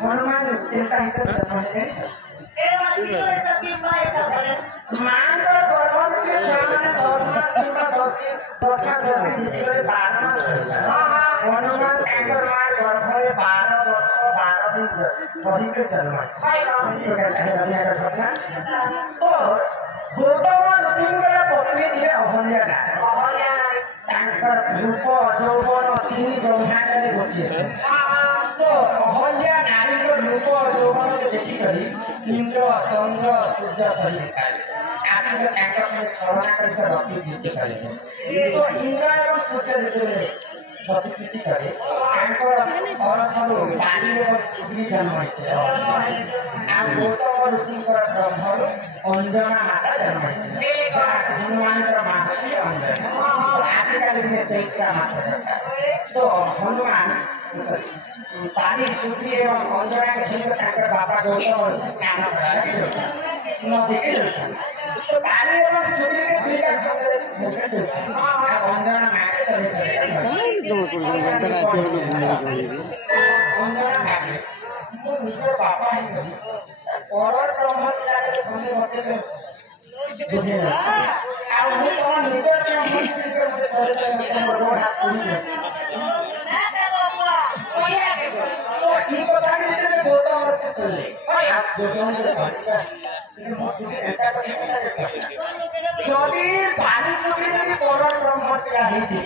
हनुमान चिंता हिसाब जन्म है ए वाली ऐसा की मां ऐसा बोले मान कर गर्भन के 6 माने 10 मास किंवा 10 दिन 10 मास जीती गए 12 मास हनुमान एंकर मार गर्भरे 12 वर्ष 12 दिन रही के जन्म है तो कहता है दुनिया का घटना तो गौतम सिंहर पत्नी थे अहल्या नारायण तांकर रूप यौवन 3 ब्रह्मांडरे गोटिए से तो अहल्या नारी को रूप यौवन के देखी करी इंद्र चंद्र सूर्य सही निकाले आखिर तांकर से छलना करके रति बीते करे तो इंद्र एवं सूर्य जेतेबेले प्रतिकृति करे तांकर अरसरो पानी एवं सुग्री जन्म होइते आ गौतम ऋषिकर ब्रह्मरो अंजना माता जन्म होइते हनुमान मां अंजना आजकल दिन चैत्र मास तो हनुमान पानी सुग्री एवं अंजना के झिल तांकर बाबा गौतम ऋषि स्नान कराया नदी के तो पानी एवं सुग्री के झिल का अंजना मां के चले निजे बाबा ही नहीं और ब्रह्म जाके घंटे बसे बुझे आ वो तो निजे ब्रह्म के मुझे चले भगवान हाथ पूरी तो ई कथा के गौतम से सुन ले आप गौतम के যদি পানি সুখে যদি পরম ব্রহ্ম ত্যাগী থি